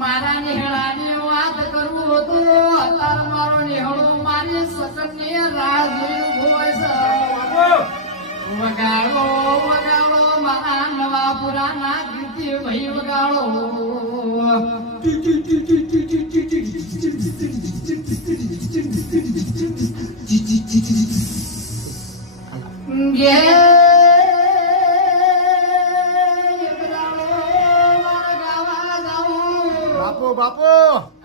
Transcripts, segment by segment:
મારા નિહળાની વાત કરું તો અત્યારે મારો નિહળો મારી સકનની રાહ જોઈ હોય છે. વગાડો વગાડો મારા નવા પુરાના ગીત ભાઈ વગાડો. બાપો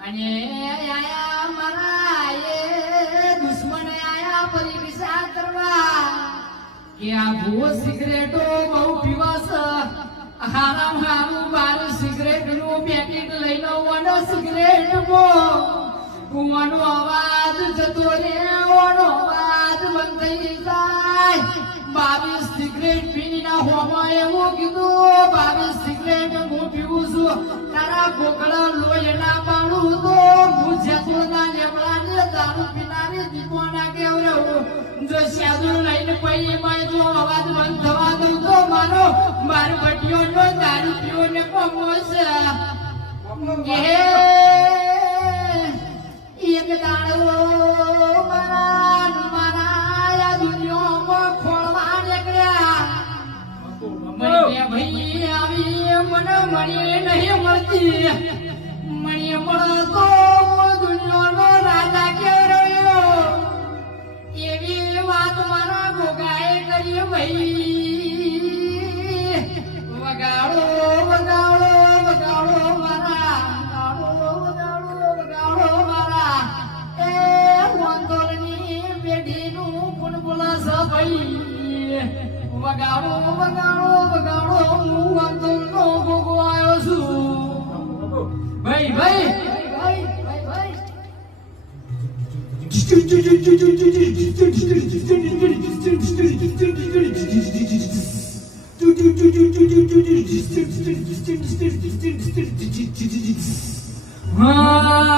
અને આયા મારા એ દુશ્મન આયા પરીક્ષા કરવા કે આ ભૂ સિગરેટો બહુ પીવાસ હારામ હારું બાર સિગરેટ નું પેકેટ લઈને ઓનો સિગરેટ વાનો અવાજ જતો રે ઓનો અવાજ બંધ થઈ જાય. 22 સિગરેટ પીના હોમાં એવું કીધું 22 સિગરેટ હું પીવું છું તારા ગોકળા લોહી ના પાડું તો ભૂજ્યા ના લેવડા ને દારૂ પીનારે દીપોના કેવરો જો સાદું લઈને પૈયે માં જો અવાજ બંધ થવા દઉં તો મારો બાર બટીઓ નો દારૂ પીઓ ને પમોશે. એક દાડો મારા દુનિયામાં ખોળવા નીકળ્યા મને ભાઈ આવી મને મળી નહીં મળતી. મળી મળતો દુનિયાનો રાજા કેવડ્યો એવી વાત મારા ગોગાએ કરી ભાઈ. વગાડો વગાડો વગાડો મારા વગાડો વગાડો મારા એ વંદોલની પેઢીનું ગુણ બોલાસ ભાઈ. વગાડો વગાડો વગાડો હું વંદોલનો ગોગો આવ્યો છું ભાઈ ભાઈ ભાઈ ભાઈ. હા